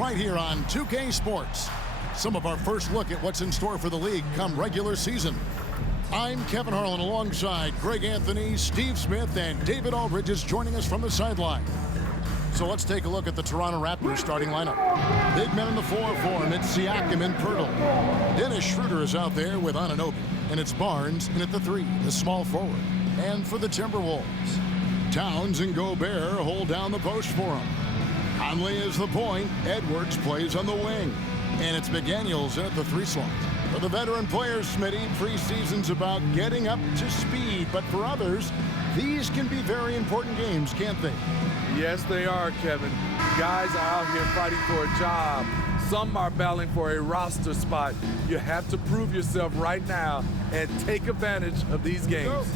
right here on 2K Sports. Some of our first look at what's in store for the league come regular season. I'm Kevin Harlan alongside Greg Anthony, Steve Smith, and David Aldridge is joining us from the sideline. So let's take a look at the Toronto Raptors starting lineup. Big men in the 4 for him. It's Siakam and Pirtle. Dennis Schroeder is out there with Anunoby. And it's Barnes in at the 3, the small forward. And for the Timberwolves, Towns and Gobert hold down the post for him. Conley is the point. Edwards plays on the wing. And it's McDaniels in at the 3 slot. For the veteran players, Smitty, preseason's about getting up to speed. But for others, these can be very important games, can't they? Yes, they are, Kevin. Guys are out here fighting for a job. Some are battling for a roster spot. You have to prove yourself right now and take advantage of these games.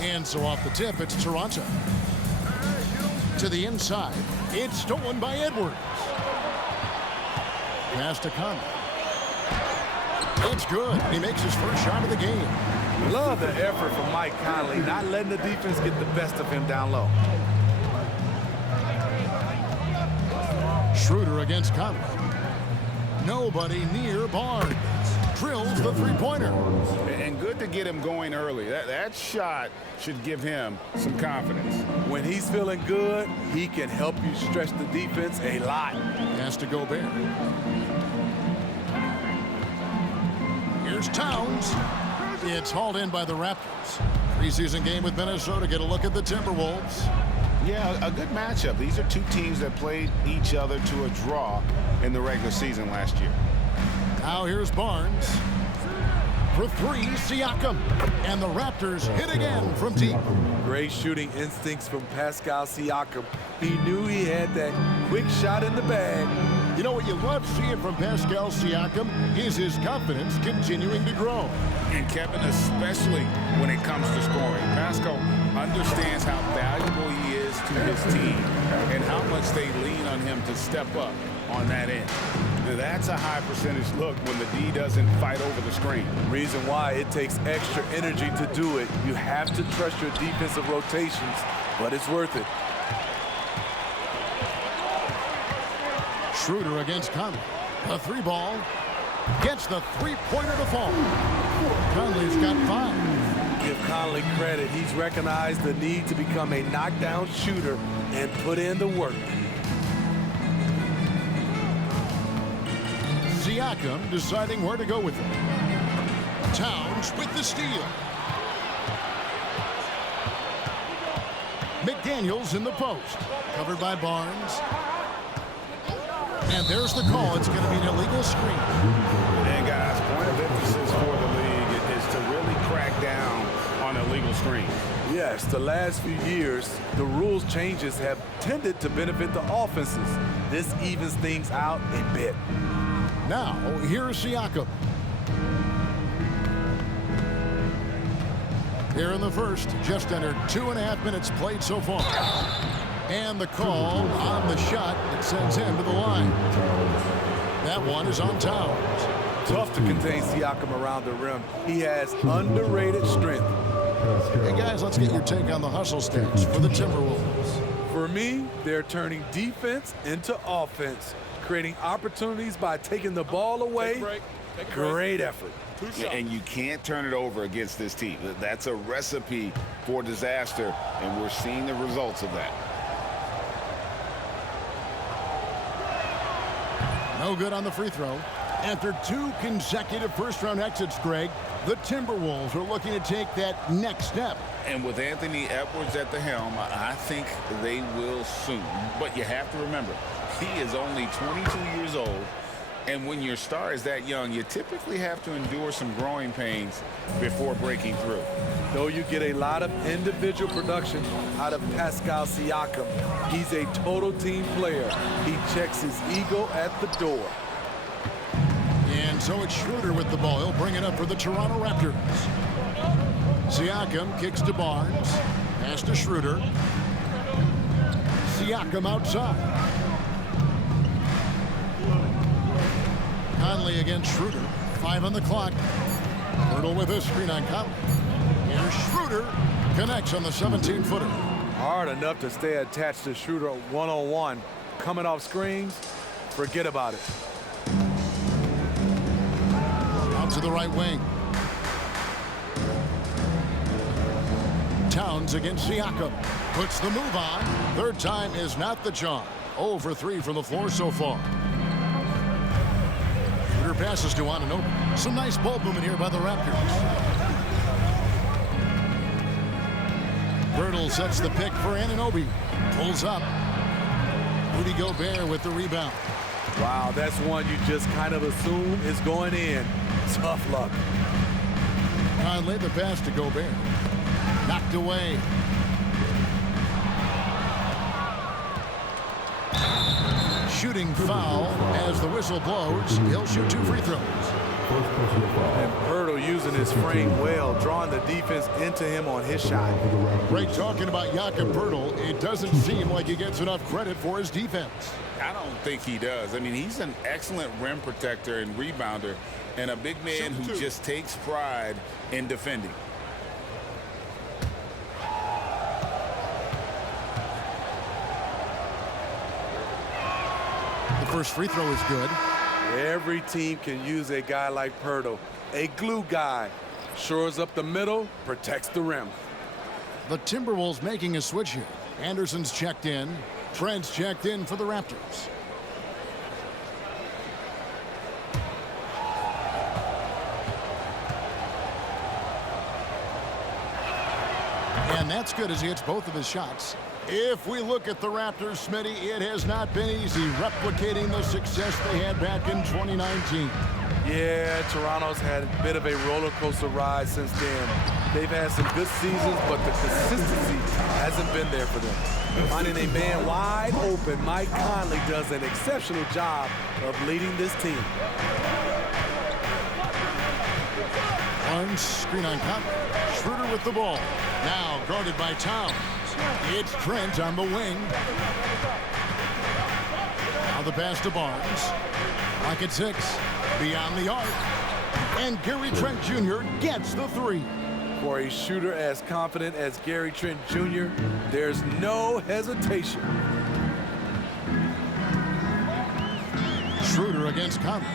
And so off the tip, it's Toronto. To the inside, it's stolen by Edwards. Pass to Conley. It's good. He makes his first shot of the game. Love the effort from Mike Conley, not letting the defense get the best of him down low. Schroeder against Conley. Nobody near Barnes. Drills the three-pointer. And good to get him going early. That shot should give him some confidence. When he's feeling good, he can help you stretch the defense a lot. Has to go Gobert. Here's Towns. It's hauled in by the Raptors. Preseason game with Minnesota. Get a look at the Timberwolves. Yeah, a good matchup. These are two teams that played each other to a draw in the regular season last year. Now here's Barnes. For 3, Siakam. And the Raptors hit again from deep. Great shooting instincts from Pascal Siakam. He knew he had that quick shot in the bag. You know what you love seeing from Pascal Siakam is his confidence continuing to grow. And Kevin, especially when it comes to scoring. Pascal understands how valuable he is to his team and how much they lean on him to step up on that end. Now, that's a high percentage look when the D doesn't fight over the screen. Reason why it takes extra energy to do it. You have to trust your defensive rotations, but it's worth it. Schroeder against Conley. A 3-ball. Gets the 3-pointer to fall. Conley's got 5. Give Conley credit. He's recognized the need to become a knockdown shooter and put in the work. Siakam deciding where to go with it. Towns with the steal. McDaniels in the post. Covered by Barnes. And there's the call. It's going to be an illegal screen. And guys, point of emphasis for the league is to really crack down on illegal screens. Yes, the last few years, the rules changes have tended to benefit the offenses. This evens things out a bit. Now, here's Siakam. Here in the first, just under 2.5 minutes played so far. And the call on the shot that sends him to the line. That one is on Towns. Tough to contain Siakam around the rim. He has underrated strength. Hey guys, let's get your take on the hustle stats for the Timberwolves. For me, they're turning defense into offense, creating opportunities by taking the ball away. Great effort. And you can't turn it over against this team. That's a recipe for disaster, and we're seeing the results of that. No good on the free throw. After 2 consecutive first-round exits, Greg, the Timberwolves are looking to take that next step. And with Anthony Edwards at the helm, I think they will soon. But you have to remember, he is only 22 years old. And when your star is that young, you typically have to endure some growing pains before breaking through. Though you get a lot of individual production out of Pascal Siakam, he's a total team player. He checks his ego at the door. And so it's Schroeder with the ball. He'll bring it up for the Toronto Raptors. Siakam kicks to Barnes. Pass to Schroeder. Siakam outside. Conley against Schroeder. 5 on the clock. Pirtle with a screen on Conley. Here's Schroeder. Connects on the 17-footer. Hard enough to stay attached to Schroeder one-on-one. Coming off screens, forget about it. Out to the right wing. Towns against Siakam. Puts the move on. Third time is not the charm. 0 for 3 from the floor so far. Shooter passes to Anunoby. Some nice ball movement here by the Raptors. Birtle sets the pick for Anunoby. Pulls up. Rudy Gobert with the rebound. Wow, that's one you just kind of assume is going in. Tough luck. Conley the pass to Gobert. Knocked away. Shooting foul as the whistle blows. He'll shoot 2 free throws. And Birtle using his frame well, drawing the defense into him on his shot. Great talking about Jakob Birtle. It doesn't seem like he gets enough credit for his defense. I don't think he does. I mean, he's an excellent rim protector and rebounder, and a big man who just takes pride in defending. The first free throw is good. Every team can use a guy like Birtle, a glue guy. Shores up the middle, protects the rim. The Timberwolves making a switch here. Anderson's checked in. Trent's checked in for the Raptors. And that's good as he hits both of his shots. If we look at the Raptors, Smitty, it has not been easy replicating the success they had back in 2019. Yeah, Toronto's had a bit of a roller coaster ride since then. They've had some good seasons, but the consistency hasn't been there for them. Finding a man wide open, Mike Conley does an exceptional job of leading this team. Barnes, screen on Conley. Schroeder with the ball. Now guarded by Towns. It's Trent on the wing. Now the pass to Barnes. Clock at 6. Beyond the arc. And Gary Trent Jr. gets the 3. For a shooter as confident as Gary Trent Jr., there's no hesitation. Schroeder against Conley.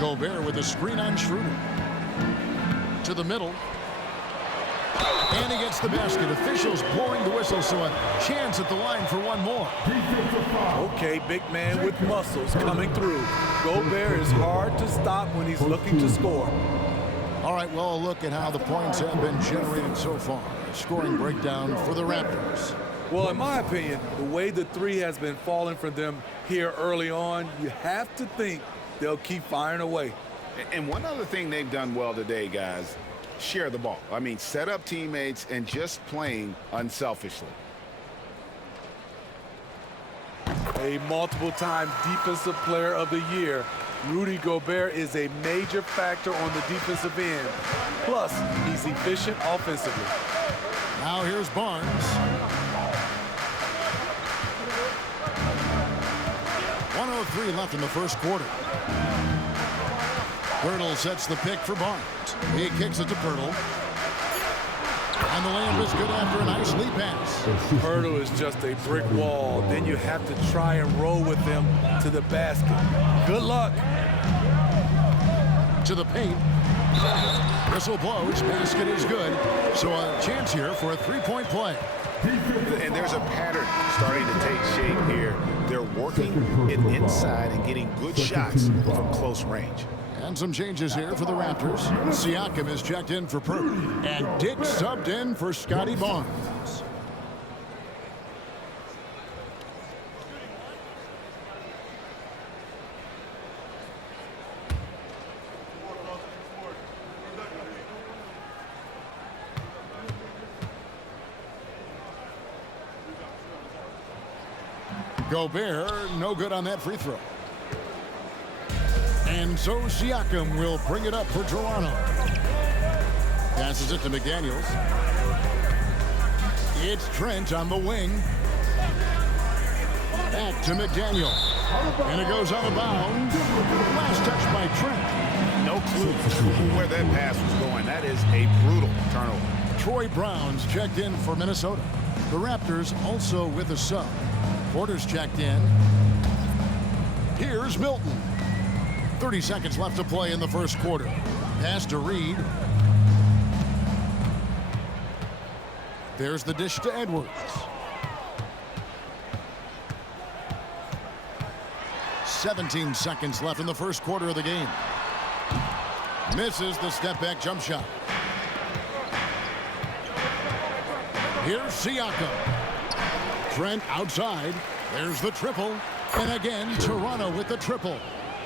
Gobert with a screen on Schroeder. To the middle. And he gets the basket. Officials blowing the whistle, so a chance at the line for one more. Okay, big man with muscles coming through. Gobert is hard to stop when he's looking to score. All right, well, look at how the points have been generated so far. Scoring breakdown for the Raptors. Well, in my opinion, the way the 3 has been falling for them here early on, you have to think they'll keep firing away. And one other thing they've done well today, guys, share the ball. I mean, set up teammates and just playing unselfishly. A multiple-time Defensive Player of the Year, Rudy Gobert is a major factor on the defensive end. Plus, he's efficient offensively. Now here's Barnes. .103 left in the first quarter. Birtle sets the pick for Barnes. He kicks it to Birtle. And the layup is good after a nice lead pass. Birtle is just a brick wall. Then you have to try and roll with him to the basket. Good luck. To the paint. Whistle blows. Basket is good. So a chance here for a three-point play. And there's a pattern starting to take shape here. They're working it inside and getting good shots from close range. And some changes here for the Raptors. Siakam is checked in for Perk. And Dick subbed in for Scotty Barnes. Gobert, no good on that free throw. And so Siakam will bring it up for Toronto. Passes it to McDaniels. It's Trent on the wing. Back to McDaniel. And it goes out of bounds. Last touch by Trent. No clue where that pass was going. that is a brutal turnover. Troy Brown's checked in for Minnesota. The Raptors also with a sub. Porter's checked in. Here's Milton. 30 seconds left to play in the first quarter. Pass to Reed. There's the dish to Edwards. 17 seconds left in the first quarter of the game. Misses the step-back jump shot. Here's Siakam. Trent outside. There's the triple. And again, Toronto with the triple.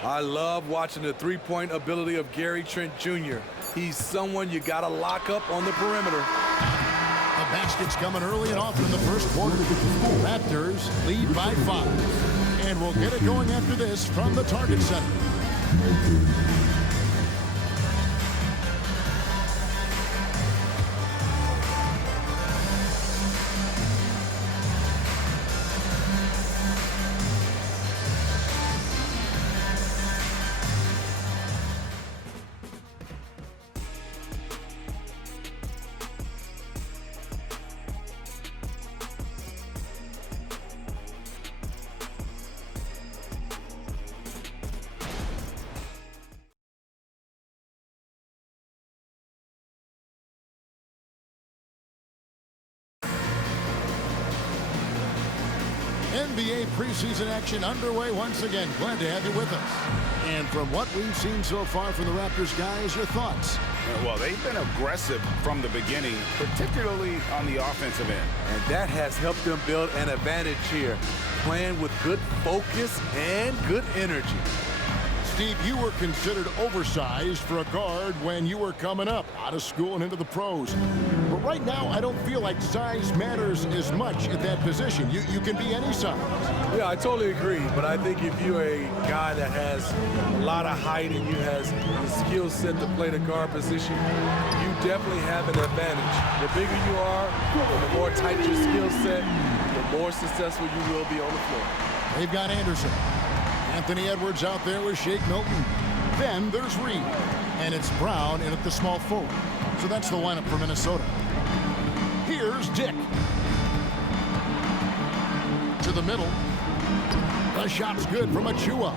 I love watching the three-point ability of Gary Trent Jr. He's someone you got to lock up on the perimeter. The basket's coming early and often in the first quarter. Raptors lead by 5. And we'll get it going after this from the Target Center. NBA preseason action underway once again. Glad to have you with us. And from what we've seen so far from the Raptors, guys, your thoughts? Well, they've been aggressive from the beginning, particularly on the offensive end. And that has helped them build an advantage here, playing with good focus and good energy. Steve, you were considered oversized for a guard when you were coming up out of school and into the pros. But right now, I don't feel like size matters as much at that position. You can be any size. Yeah, I totally agree. But I think if you're a guy that has a lot of height and you has the skill set to play the guard position, you definitely have an advantage. The bigger you are, the more tight your skill set, the more successful you will be on the floor. They've got Anderson. Anthony Edwards out there with Shake Milton. Then there's Reed. And it's Brown in at the small forward. So that's the lineup for Minnesota. Here's Dick. To the middle. The shot's good from Achua.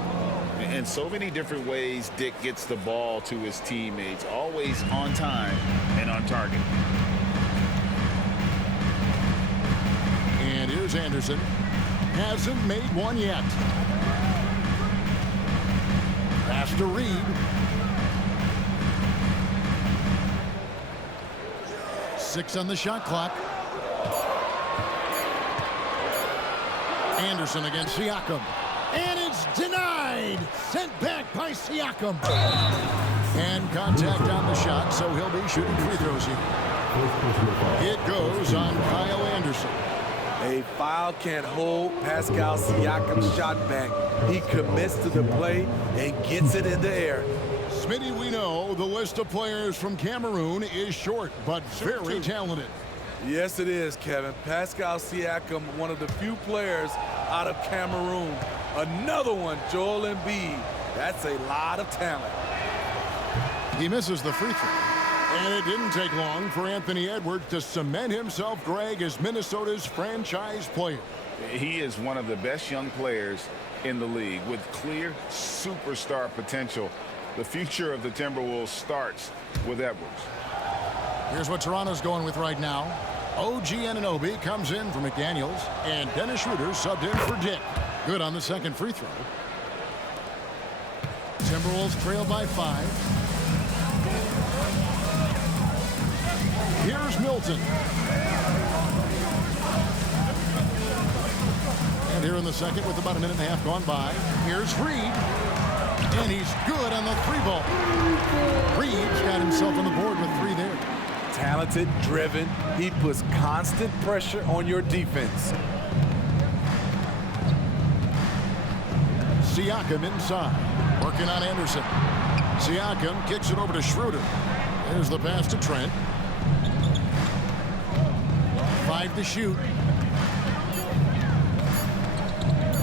In so many different ways, Dick gets the ball to his teammates. Always on time and on target. And here's Anderson. Hasn't made one yet. Pass to Reed. Six on the shot clock. Anderson against Siakam. And it's denied. Sent back by Siakam. And contact on the shot, so he'll be shooting free throws here. It goes on Kyle Anderson. A foul can't hold Pascal Siakam's shot back. He commits to the play and gets it in the air. Smitty, we know the list of players from Cameroon is short, but very talented. Yes, it is, Kevin. Pascal Siakam, one of the few players out of Cameroon. Another one, Joel Embiid. That's a lot of talent. He misses the free throw. And it didn't take long for Anthony Edwards to cement himself, Greg, as Minnesota's franchise player. He is one of the best young players in the league with clear superstar potential. The future of the Timberwolves starts with Edwards. Here's what Toronto's going with right now. OG Anunoby comes in for McDaniels, and Dennis Schroeder subbed in for Dick. Good on the second free throw. Timberwolves trail by 5. Here's Milton. And here in the second with about a minute and a half gone by. Here's Reed. And he's good on the 3-ball. Reed's got himself on the board with 3 there. Talented, driven. He puts constant pressure on your defense. Siakam inside. Working on Anderson. Siakam kicks it over to Schroeder. There's the pass to Trent. 5 to shoot.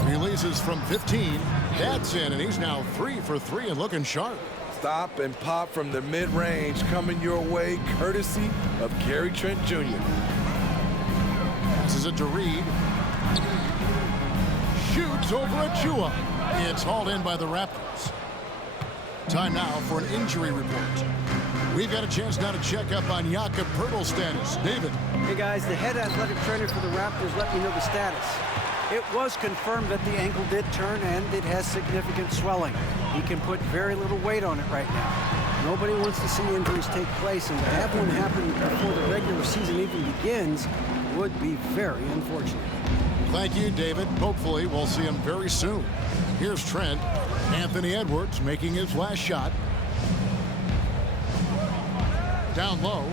Releases from 15. That's in, and he's now 3 for 3 and looking sharp. Stop and pop from the mid-range coming your way, courtesy of Gary Trent Jr. Passes it to Reed. Shoots over Achua. It's hauled in by the Raptors. Time now for an injury report. We've got a chance now to check up on Jakob Poeltl's status. David. Hey guys, the head athletic trainer for the Raptors let me know the status. It was confirmed that the ankle did turn and it has significant swelling. He can put very little weight on it right now. Nobody wants to see injuries take place, and to have one happen before the regular season even begins would be very unfortunate. Thank you, David. Hopefully we'll see him very soon. Here's Trent. Anthony Edwards making his last shot. Down low.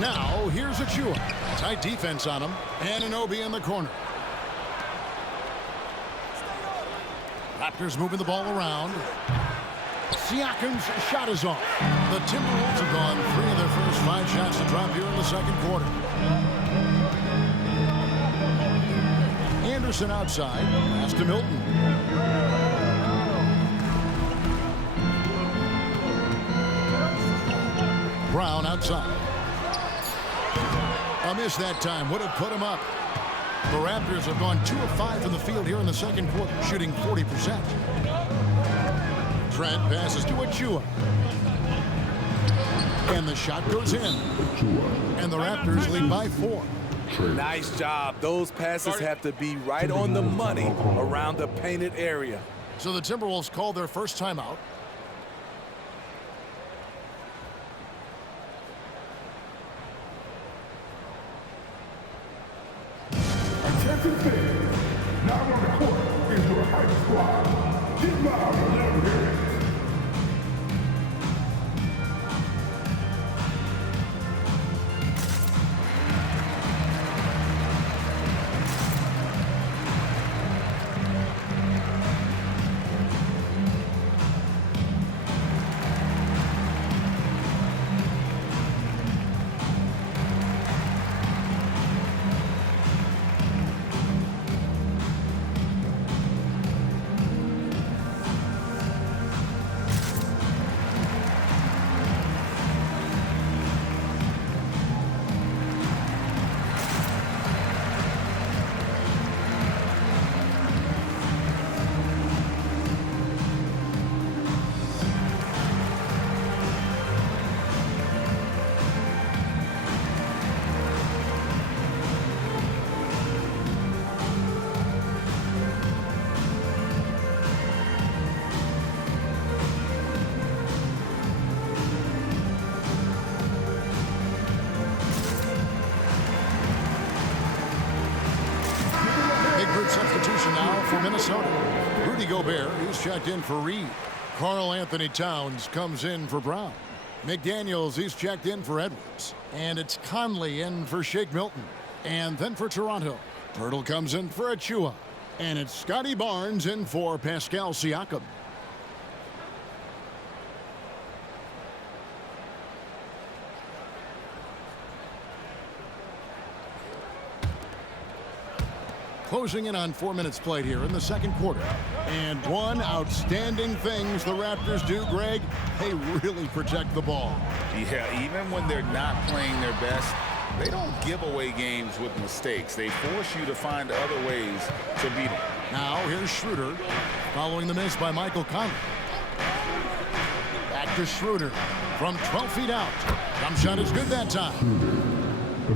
Now, here's Achua. Tight defense on him. Anunoby in the corner. Raptors moving the ball around. Siakam's shot is off. The Timberwolves have gone 3 of their first 5 shots to drop here in the second quarter. Anderson outside. Pass to Milton. Brown outside. A miss that time. Would have put him up. The Raptors have gone 2 of 5 from the field here in the second quarter, shooting 40%. Trent passes to Achua. And the shot goes in. And the Raptors lead by 4. Nice job. Those passes have to be right on the money around the painted area. So the Timberwolves call their first timeout. Attention fans, now on the court is your hype squad. Get loud and let them hear it. Substitution now for Minnesota. Rudy Gobert, he's checked in for Reed. Karl Anthony Towns comes in for Brown. McDaniels, he's checked in for Edwards. And it's Conley in for Shake Milton. And then for Toronto, Poeltl comes in for Achua. And it's Scotty Barnes in for Pascal Siakam. Closing in on 4 minutes played here in the second quarter. And one outstanding things the Raptors do, Greg, they really protect the ball. Yeah, even when they're not playing their best, they don't give away games with mistakes. They force you to find other ways to beat them. Now here's Schroeder following the miss by Michael Conley. Back to Schroeder from 12 feet out. Jump shot is good that time.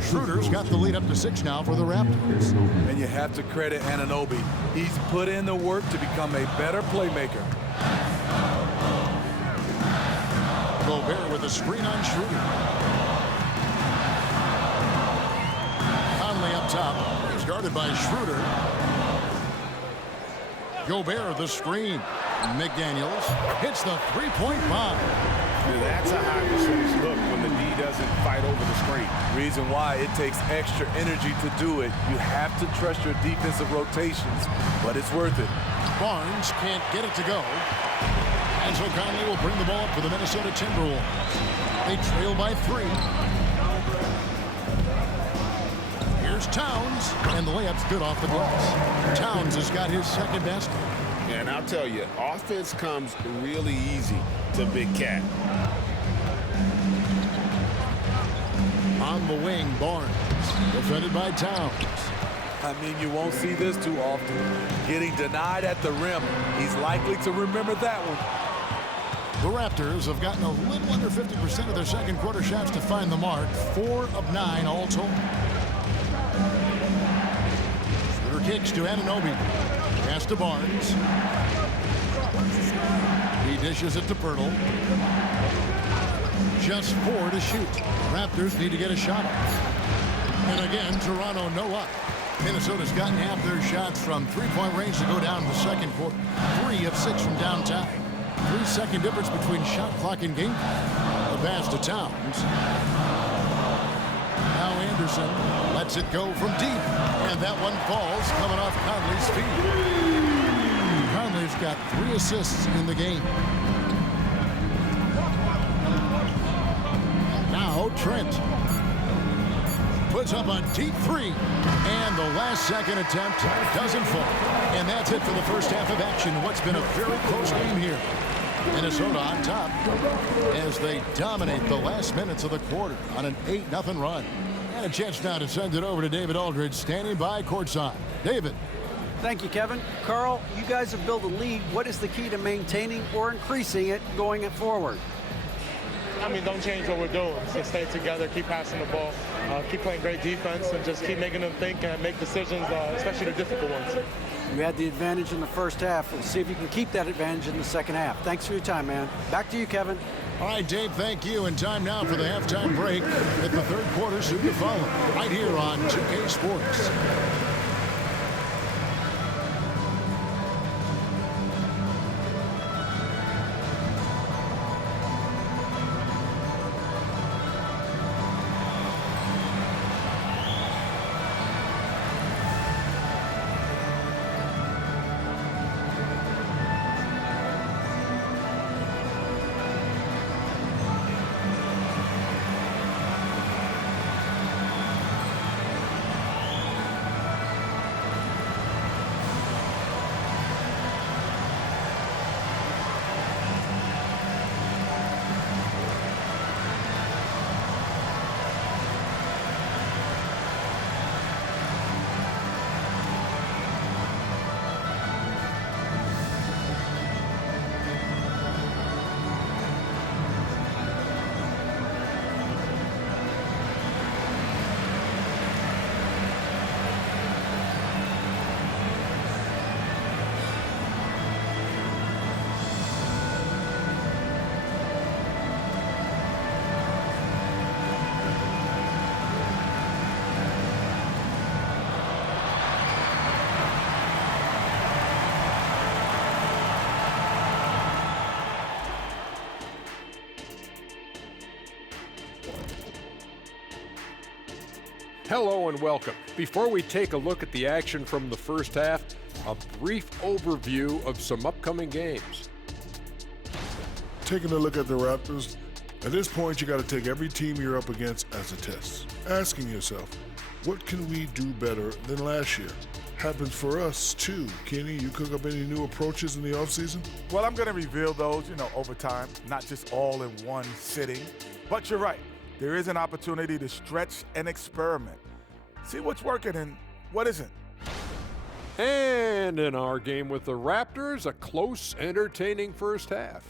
Schroeder's got the lead up to 6 now for the Raptors. And you have to credit Anunoby. He's put in the work to become a better playmaker. Gobert with a screen on Schroeder. Conley up top. He's guarded by Schroeder. Gobert the screen. McDaniels hits the three-point bomb. That's a high percentage look when the D doesn't fight over the screen. Reason why it takes extra energy to do it. You have to trust your defensive rotations, but it's worth it. Barnes can't get it to go. And so Conley will bring the ball up for the Minnesota Timberwolves. They trail by 3. Here's Towns, and the layup's good off the glass. Towns has got his second basket. And I'll tell you, offense comes really easy to Big Cat. On the wing, Barnes, defended by Towns. I mean, you won't see this too often. Getting denied at the rim. He's likely to remember that one. The Raptors have gotten a little under 50% of their second quarter shots to find the mark. 4 of 9 all told. Shooter kicks to Anunoby. Pass to Barnes. He dishes it to Pirtle. Just 4 to shoot. Raptors need to get a shot off. And again, Toronto no luck. Minnesota's gotten half their shots from three-point range to go down in the second quarter. 3 of 6 from downtown. 3-second difference between shot clock and game. The pass to Towns. Now Anderson lets it go from deep. And that one falls coming off Conley's feet. Conley's got 3 assists in the game. Now Trent puts up a deep 3, and the last second attempt doesn't fall. And that's it for the first half of action. What's been a very close game here. Minnesota on top as they dominate the last minutes of the quarter on an 8-0 run. And a chance now to send it over to David Aldridge, standing by courtside. David. Thank you, Kevin. Carl, you guys have built a lead. What is the key to maintaining or increasing it going forward? I mean, don't change what we're doing. Just stay together, keep passing the ball, keep playing great defense, and just keep making them think and make decisions, especially the difficult ones. You had the advantage in the first half. We'll see if you can keep that advantage in the second half. Thanks for your time, man. Back to you, Kevin. All right, Dave, thank you. And time now for the halftime break with the third quarter soon to follow right here on 2K Sports. Hello and welcome. Before we take a look at the action from the first half, a brief overview of some upcoming games. Taking a look at the Raptors, at this point you got to take every team you're up against as a test. Asking yourself, what can we do better than last year? Happens for us too. Kenny, you cook up any new approaches in the offseason? Well, I'm going to reveal those, over time, not just all in one sitting. But you're right. There is an opportunity to stretch and experiment. See what's working and what isn't. And in our game with the Raptors, a close, entertaining first half.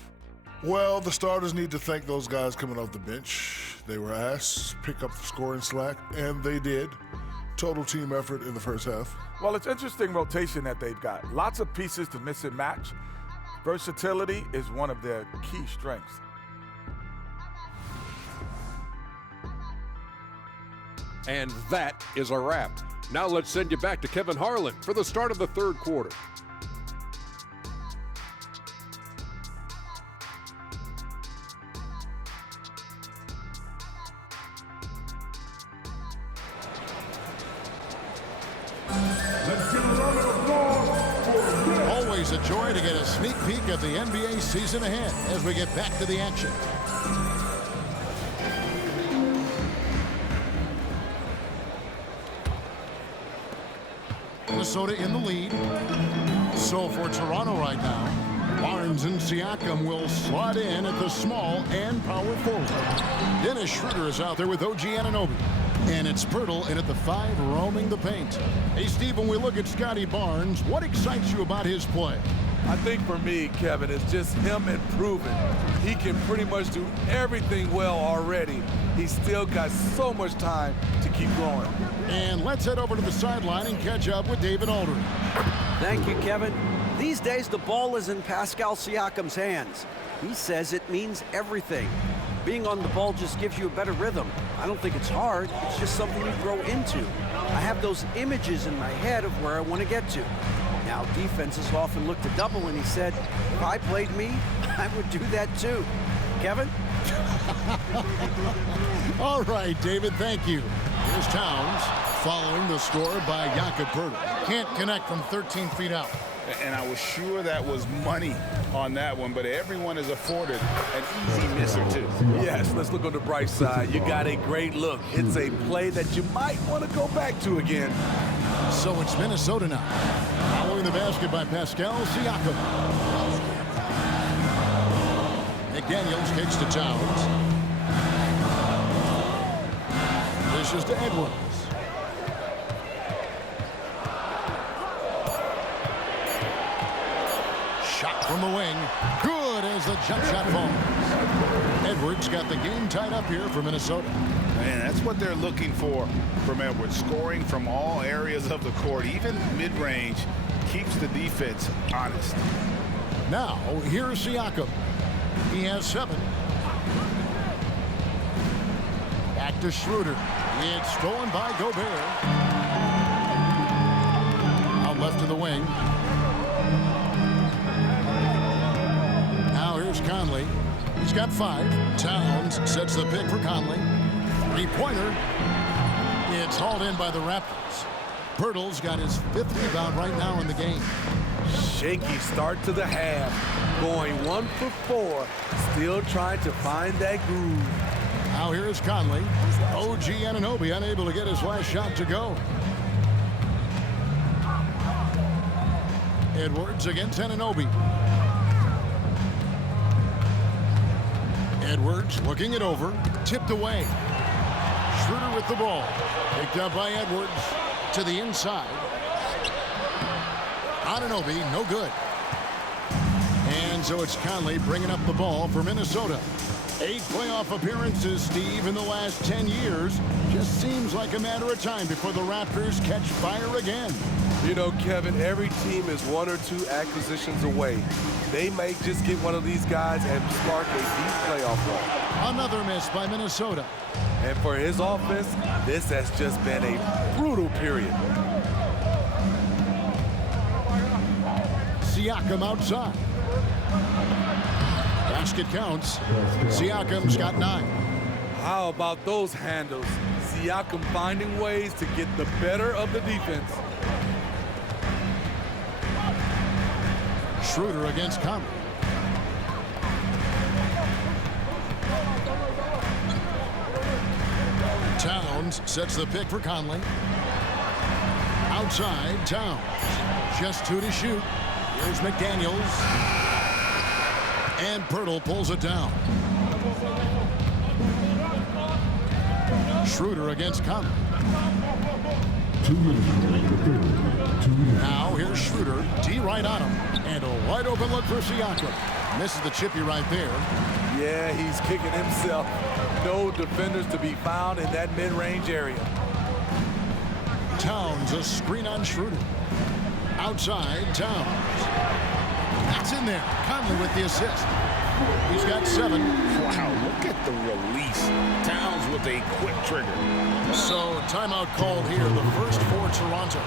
Well, the starters need to thank those guys coming off the bench. They were asked to pick up the scoring slack, and they did. Total team effort in the first half. Well, it's interesting rotation that they've got. Lots of pieces to mix and match. Versatility is one of their key strengths. And that is a wrap. Now let's send you back to Kevin Harlan for the start of the third quarter. Always a joy to get a sneak peek of the NBA season ahead as we get back to the action. Minnesota in the lead. So for Toronto right now, Barnes and Siakam will slot in at the small and power forward. Dennis Schroeder is out there with OG Anunoby. And it's Pirtle in at the 5, roaming the paint. Hey, Steve, when we look at Scotty Barnes, what excites you about his play? I think for me, Kevin, it's just him improving. He can pretty much do everything well already. He's still got so much time to keep growing. And let's head over to the sideline and catch up with David Aldridge. Thank you, Kevin. These days, the ball is in Pascal Siakam's hands. He says it means everything. Being on the ball just gives you a better rhythm. I don't think it's hard. It's just something you grow into. I have those images in my head of where I want to get to. Now, defenses often look to double, and he said, if I played me, I would do that too. Kevin? All right, David, thank you. Here's Towns following the score by Jakob Poeltl. Can't connect from 13 feet out. And I was sure that was money on that one, but everyone is afforded an easy miss or two. Yes, let's look on the bright side. You got a great look. It's a play that you might want to go back to again. So it's Minnesota now. Following the basket by Pascal Siakam. McDaniels kicks to Towns. Dishes to Edwards. Shot from the wing. Good as the jump shot falls. Edwards got the game tied up here for Minnesota. Man, that's what they're looking for from Edwards. Scoring from all areas of the court, even mid-range, keeps the defense honest. Now, here's Siakam. He has 7. Back to Schroeder. It's stolen by Gobert. Out left to the wing. Now here's Conley. He's got 5. Towns sets the pick for Conley. 3-pointer. It's hauled in by the Raptors. Pirtle's got his 5th rebound right now in the game. Shaky start to the half. Going 1 for 4. Still trying to find that groove. Now here's Conley. OG Anunoby unable to get his last shot to go. Edwards against Anunoby. Edwards looking it over. Tipped away. Schroeder with the ball. Picked up by Edwards to the inside. Anunoby, no good. And so it's Conley bringing up the ball for Minnesota. 8 playoff appearances, Steve, in the last 10 years. Just seems like a matter of time before the Raptors catch fire again. You know, Kevin, every team is 1 or 2 acquisitions away. They may just get one of these guys and spark a deep playoff run. Another miss by Minnesota. And for his offense, this has just been a brutal period. Siakam outside. Basket counts. Siakam's got 9. How about those handles? Siakam finding ways to get the better of the defense. Schroeder against Conley. Towns sets the pick for Conley. Outside, Towns. Just 2 to shoot. Here's McDaniels. And Pirtle pulls it down. Schroeder against Conley. Now here's Schroeder. D right on him. And a wide open look for Siakam. Misses the chippy right there. Yeah, he's kicking himself. No defenders to be found in that mid-range area. Towns, a screen on Schroeder. Outside, Towns. That's in there. Conley with the assist. He's got 7. Wow, look at the release. Towns with a quick trigger. So, timeout called here, the first for Toronto.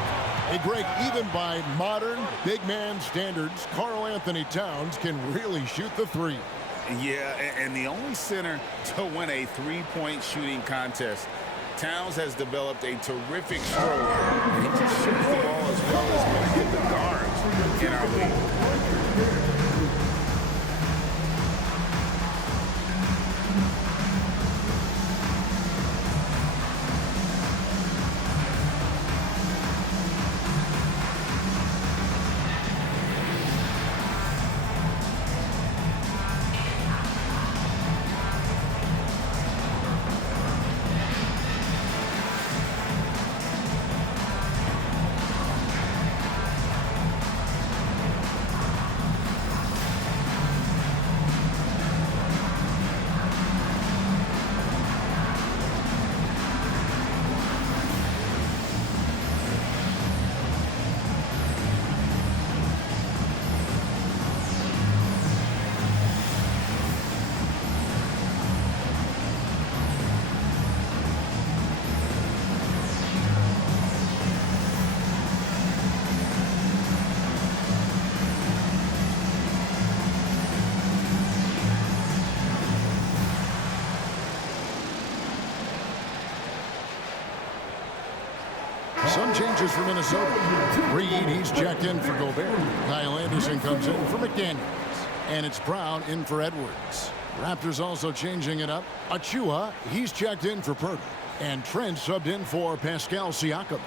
Hey, Greg, even by modern big man standards, Karl-Anthony Towns can really shoot the 3. Yeah, and the only center to win a 3-point shooting contest. Towns has developed a terrific stroke, and he just shoots the ball as well as many of the guards in our league. Some changes for Minnesota. Reed, he's checked in for Gobert. Kyle Anderson comes in for McDaniels. And it's Brown in for Edwards. Raptors also changing it up. Achua, he's checked in for Purdy. And Trent subbed in for Pascal Siakam.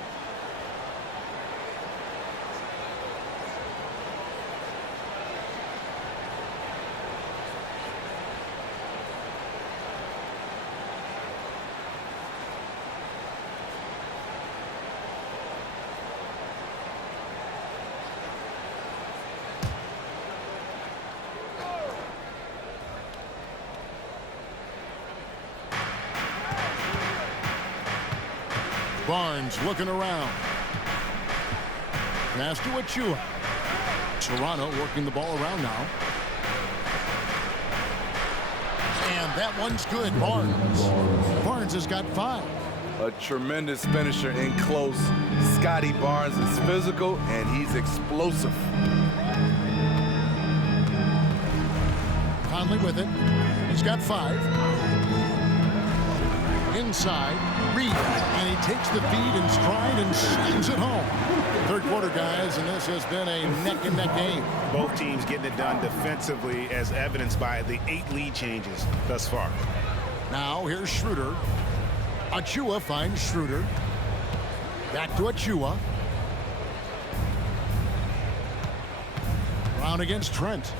Barnes looking around. Pass to Achua. Toronto working the ball around now. And that one's good. Barnes has got 5. A tremendous finisher in close. Scotty Barnes is physical and he's explosive. Conley with it. He's got 5. Inside, Reed, and he takes the feed in stride and slams it home. Third quarter, guys, and this has been a neck-and-neck game. Both teams getting it done defensively, as evidenced by the 8 lead changes thus far. Now, here's Schroeder. Achua finds Schroeder. Back to Achua. Brown against Trent.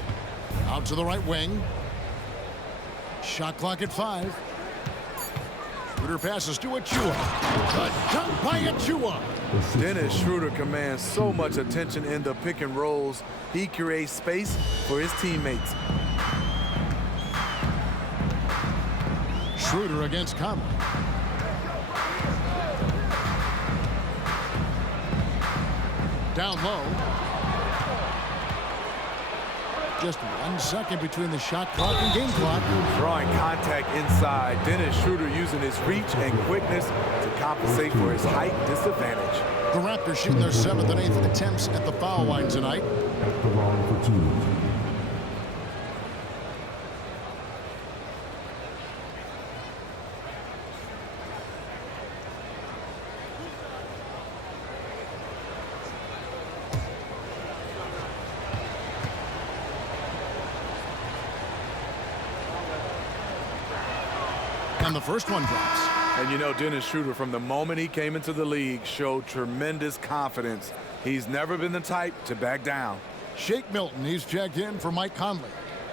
Out to the right wing. Shot clock at 5. Schroeder passes to Achua. The dunk by Achua. Dennis Schroeder commands so much attention in the pick and rolls. He creates space for his teammates. Schroeder against Conley. Down low. Just 1 second between the shot clock and game clock. Drawing contact inside. Dennis Schroeder using his reach and quickness to compensate for his height disadvantage. The Raptors shooting their 7th and 8th attempts at the foul line tonight. At the line for 2. And the first one drops. And you know, Dennis Schroeder, from the moment he came into the league, showed tremendous confidence. He's never been the type to back down. Shake Milton, he's checked in for Mike Conley.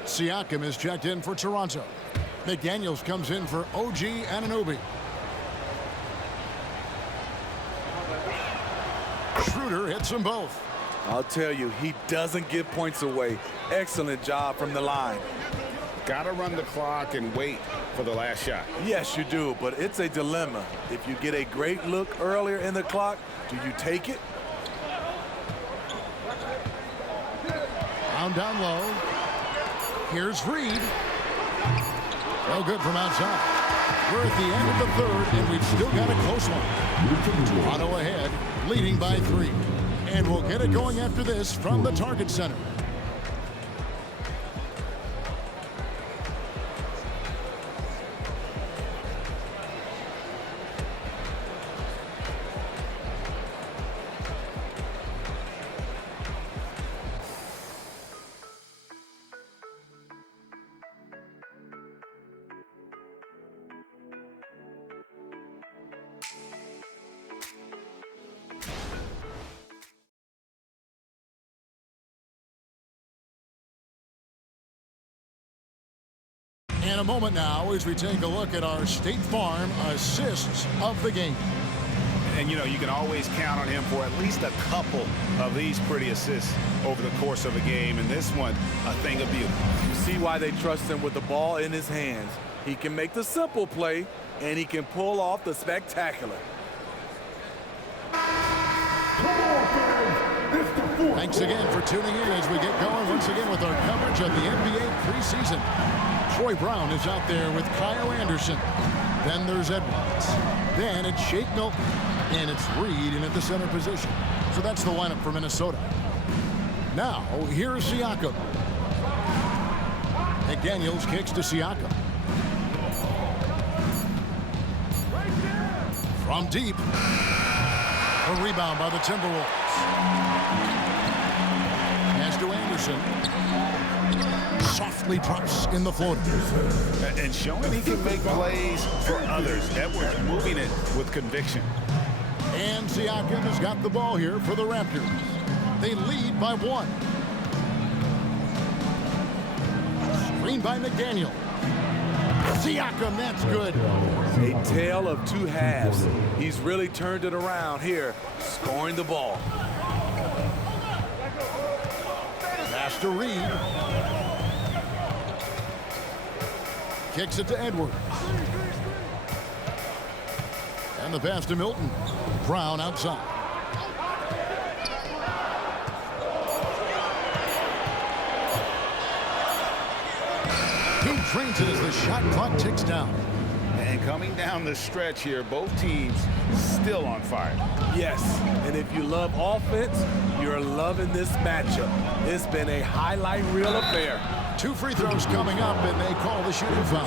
Siakam is checked in for Toronto. McDaniels comes in for OG Anunoby. Schroeder hits them both. I'll tell you, he doesn't give points away. Excellent job from the line. Got to run the clock and wait for the last shot. Yes, you do, but it's a dilemma. If you get a great look earlier in the clock, do you take it? Down low. Here's Reed. No good from outside. We're at the end of the 3rd, and we've still got a close one. Toronto ahead, leading by 3. And we'll get it going after this from the Target Center. In a moment now, as we take a look at our State Farm assists of the game. And, you know, you can always count on him for at least a couple of these pretty assists over the course of a game. And this one, a thing of beauty. You see why they trust him with the ball in his hands. He can make the simple play, and he can pull off the spectacular. Thanks again for tuning in as we get going once again with our coverage of the NBA preseason. Troy Brown is out there with Kyle Anderson. Then there's Edwards. Then it's Shake Milton. And it's Reed in at the center position. So that's the lineup for Minnesota. Now, here's Siakam. McDaniels kicks to Siakam. From deep. A rebound by the Timberwolves. Pass to Anderson. Softly drops in the floater. And showing he can make plays for others. Edwards moving it with conviction. And Siakam has got the ball here for the Raptors. They lead by 1. Screen by McDaniel. Siakam, that's good. A tale of two halves. He's really turned it around here, scoring the ball. Pass to Reed. Kicks it to Edwards. And the pass to Milton. Brown outside. He drains it as the shot clock ticks down. And coming down the stretch here, both teams still on fire. Yes, and if you love offense, you're loving this matchup. It's been a highlight reel affair. 2 free throws coming up, and they call the shooting foul.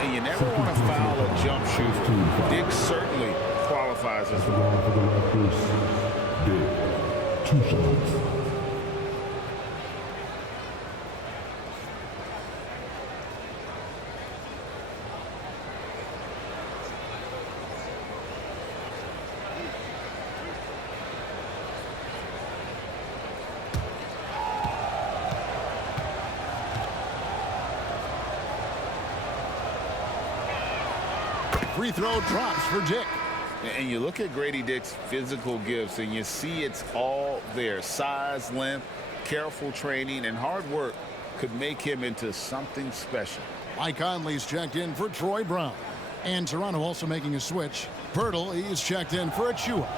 And you never want to foul a jump shooter. Dick certainly qualifies as well. For the Raptors, Dick, 2 shots. Free throw drops for Dick. And you look at Grady Dick's physical gifts, and you see it's all there. Size, length, careful training, and hard work could make him into something special. Mike Conley's checked in for Troy Brown. And Toronto also making a switch. Pirtle, he's checked in for Achua.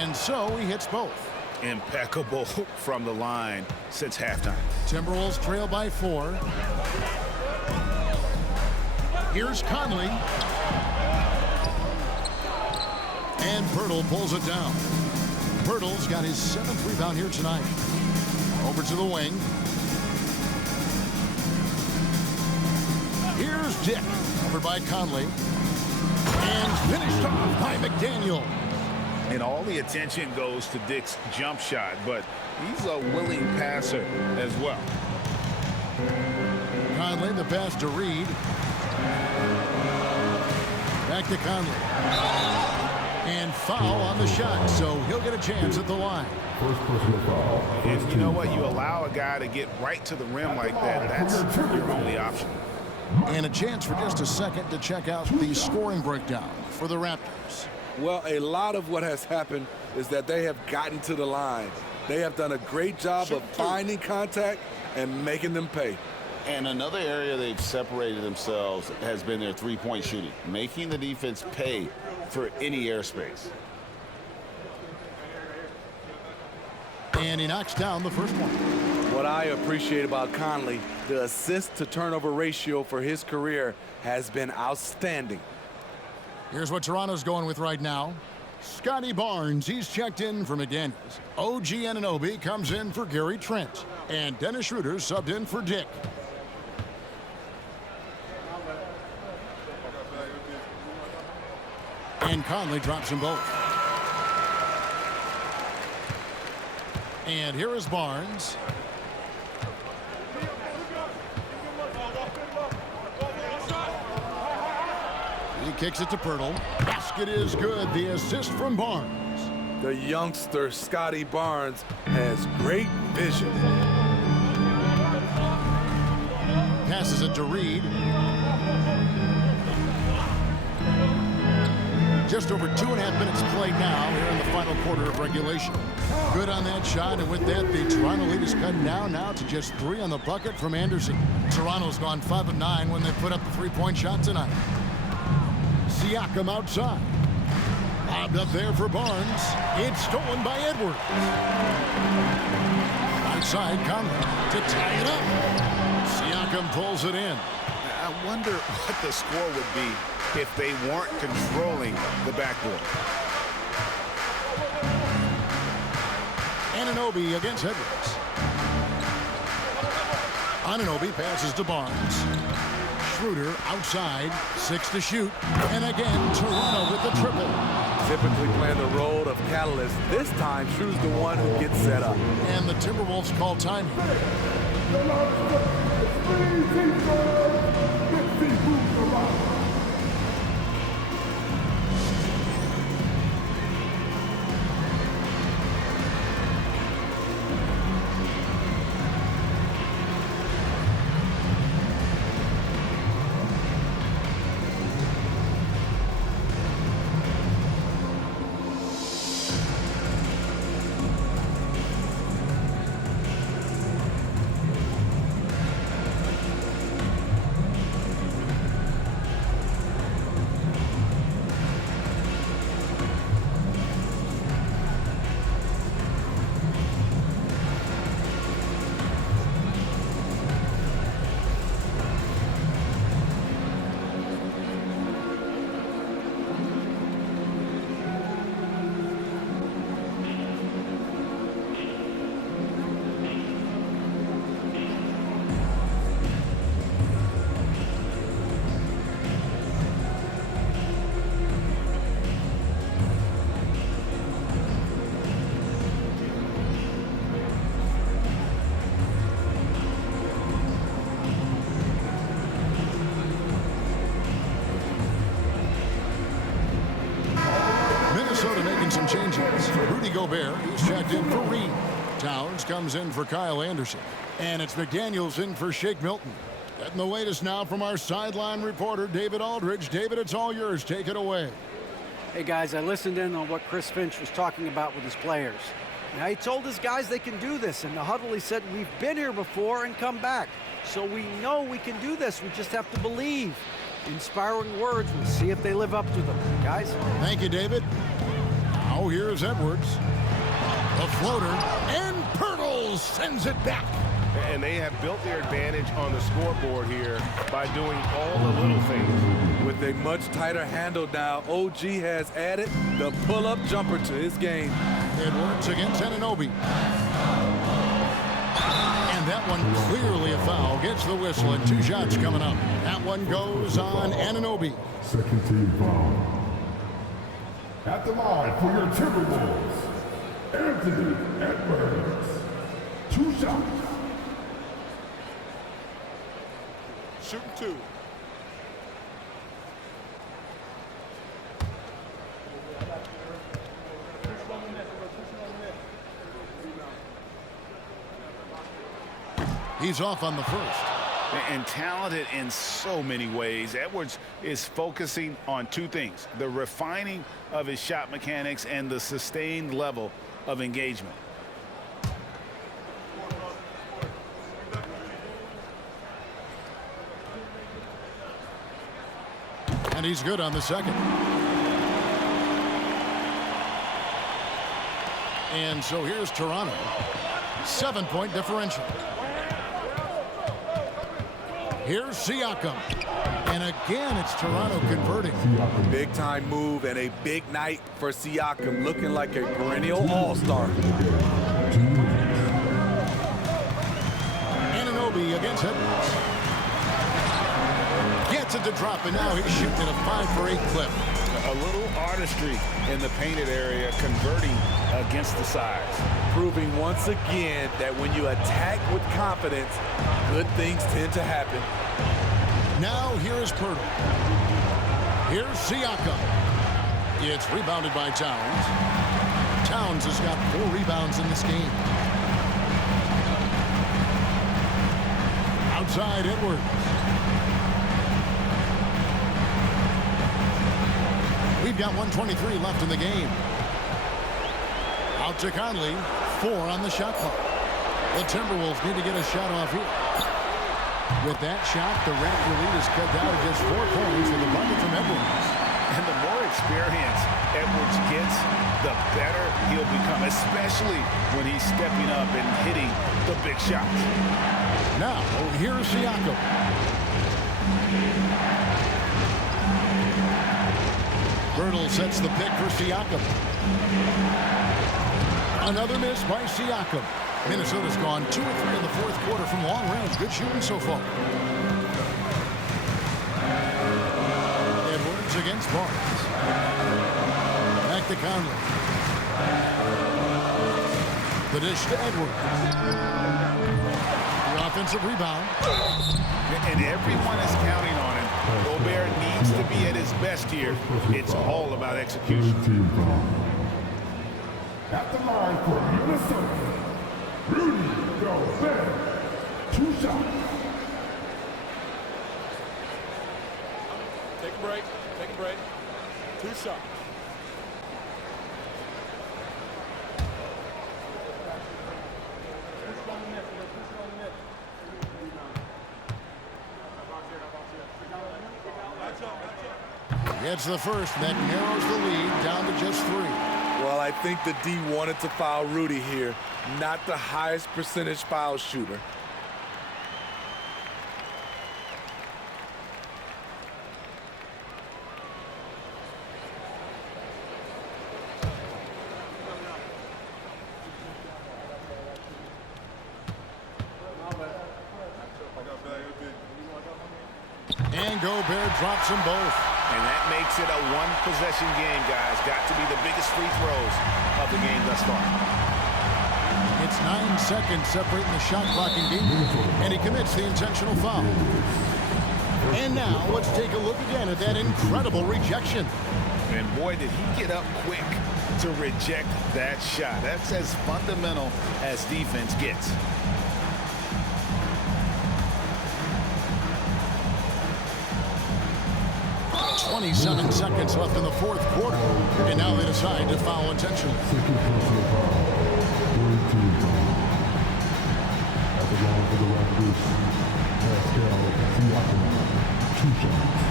And so he hits both. Impeccable from the line since halftime. Timberwolves trail by 4. Here's Conley. And Pirtle pulls it down. Pirtle's got his 7th rebound here tonight. Over to the wing. Here's Dick. Over by Conley. And finished off by McDaniel. And all the attention goes to Dick's jump shot, but he's a willing passer as well. Conley, the pass to Reed. Back to Conley. And foul on the shot, so he'll get a chance at the line. First personal foul. And you know what? You allow a guy to get right to the rim like that. That's your only option. And a chance for just a second to check out the scoring breakdown for the Raptors. Well, a lot of what has happened is that they have gotten to the line. They have done a great job of finding contact and making them pay. And another area they've separated themselves has been their three-point shooting, making the defense pay for any airspace. And he knocks down the first one. What I appreciate about Conley, the assist-to-turnover ratio for his career has been outstanding. Here's what Toronto's going with right now. Scotty Barnes, he's checked in for McDaniels. OG Anunoby comes in for Gary Trent. And Dennis Schroeder subbed in for Dick. And Conley drops them both. And here is Barnes. He kicks it to Pirtle. Basket is good. The assist from Barnes. The youngster, Scotty Barnes, has great vision. Passes it to Reed. Just over 2.5 minutes played now here in the final quarter of regulation. Good on that shot, and with that, the Toronto lead is cut now to just 3 on the bucket from Anderson. Toronto's gone 5 of 9 when they put up the three-point shot tonight. Siakam outside. Lobbed up there for Barnes. It's stolen by Edwards. Outside Conley to tie it up. Siakam pulls it in. I wonder what the score would be if they weren't controlling the backboard. Anunoby against Edwards. Anunoby passes to Barnes. Schroeder outside, 6 to shoot. And again, Toronto with the triple. Typically playing the role of catalyst. This time, Schroeder's the one who gets set up. And the Timberwolves call timing. Some changes. Rudy Gobert, he's checked in for Reed. Towns comes in for Kyle Anderson. And it's McDaniels in for Shake Milton. Getting the latest now from our sideline reporter, David Aldridge. David, it's all yours. Take it away. Hey, guys, I listened in on what Chris Finch was talking about with his players. Now, he told his guys they can do this. In the huddle, he said, we've been here before and come back. So we know we can do this. We just have to believe. Inspiring words. We'll see if they live up to them. Guys? Thank you, David. Now here's Edwards. The floater, and Pirtle sends it back. And they have built their advantage on the scoreboard here by doing all the little things. With a much tighter handle now, OG has added the pull-up jumper to his game. Edwards against Anunoby. And that one clearly a foul. Gets the whistle and 2 shots coming up. That one goes on Anunoby. Second team foul. At the line for your Timberwolves, Anthony Edwards. 2 shots. Shooting 2. He's off on the first. And talented in so many ways. Edwards is focusing on 2 things: the refining of his shot mechanics and the sustained level of engagement. And he's good on the second. And so here's Toronto. 7-point differential. Here's Siakam. And again, it's Toronto converting. Big time move and a big night for Siakam, looking like a perennial all-star. Anunoby against Edwards. Gets it to drop, and now he's shooting at a 5-for-8 clip. A little artistry in the painted area, converting against the size. Proving once again that when you attack with confidence, good things tend to happen. Now here is Pirtle. Here's Siakam. It's rebounded by Towns. Towns has got 4 rebounds in this game. Outside Edwards. We've got 1:23 left in the game. Out to Conley. 4 on the shot clock. The Timberwolves need to get a shot off here. With that shot, the Raptor lead is cut down to just 4 points with a bucket from Edwards. And the more experience Edwards gets, the better he'll become, especially when he's stepping up and hitting the big shots. Now, here's Siakam. Pirtle sets the pick for Siakam. Another miss by Siakam. Minnesota's gone 2 of 3 in the 4th quarter from long range. Good shooting so far. Barnes. Back to Conley. The dish to Edwards. The offensive rebound. And everyone is counting on him. Gobert needs to be at his best here. It's all about execution. At the line for Minnesota, Rudy Gobert. 2 shots. Take a break. Take a break. 2 shots. Gets the first. That narrows the lead down to just 3. Well, I think the D wanted to foul Rudy here, not the highest percentage foul shooter. And Gobert drops them both. And that makes it a one-possession game, guys. Got to be the biggest free throws of the game thus far. It's 9 seconds separating the shot clock and game, and he commits the intentional foul. And now let's take a look again at that incredible rejection. And boy, did he get up quick to reject that shot. That's as fundamental as defense gets. 27 seconds left in the 4th quarter, and now they decide to foul intentionally. At the line for the Raptors, Pascal Siakam. 2 shots.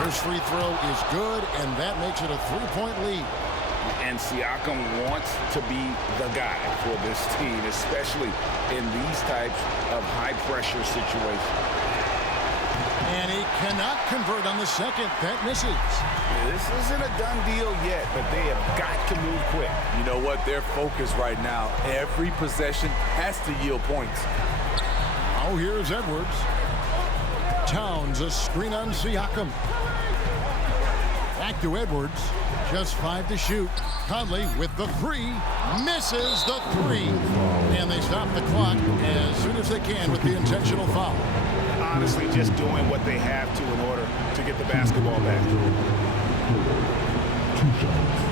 First free throw is good, and that makes it a 3-point lead. And Siakam wants to be the guy for this team, especially in these types of high-pressure situations. And he cannot convert on the second. That misses. This isn't a done deal yet, but they have got to move quick. You know what? They're focused right now. Every possession has to yield points. Oh, here's Edwards. Towns, a screen on Siakam. Back to Edwards. Just 5 to shoot. Conley with the 3. Misses the 3. And they stop the clock as soon as they can with the intentional foul. Honestly, just doing what they have to in order to get the basketball back. 2 shots.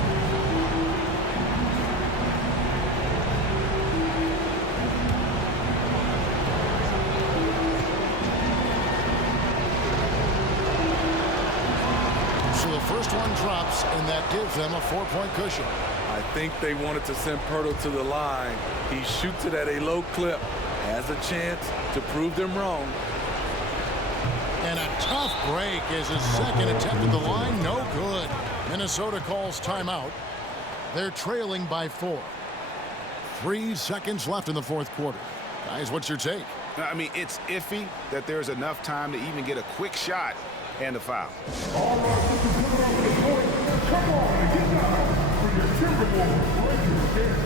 So the first one drops, and that gives them a 4-point cushion. I think they wanted to send Pirtle to the line. He shoots it at a low clip. Has a chance to prove them wrong. And a tough break is his second attempt at the line. No good. Minnesota calls timeout. They're trailing by 4. 3 seconds left in the 4th quarter. Guys, what's your take? I mean, it's iffy that there's enough time to even get a quick shot and a foul. All right, put the put on the court. Come on and get down for your Timberwolves Lakers game.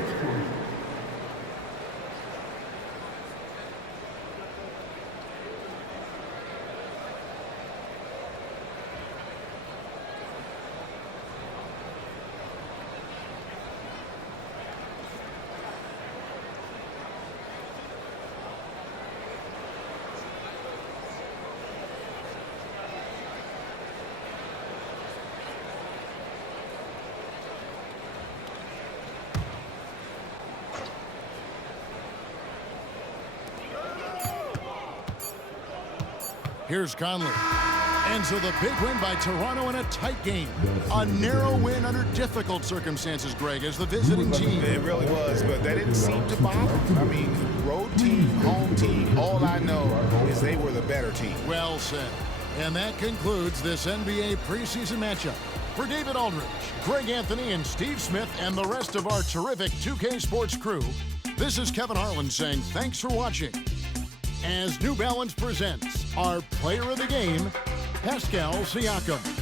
history. Here's Conley. And so the big win by Toronto in a tight game. A narrow win under difficult circumstances, Greg, as the visiting team. It really was, but that didn't seem to bother. I mean, road team, home team, all I know is they were the better team. Well said. And that concludes this NBA preseason matchup. For David Aldridge, Greg Anthony, and Steve Smith, and the rest of our terrific 2K Sports crew, this is Kevin Harlan saying thanks for watching. As New Balance presents our player of the game, Pascal Siakam.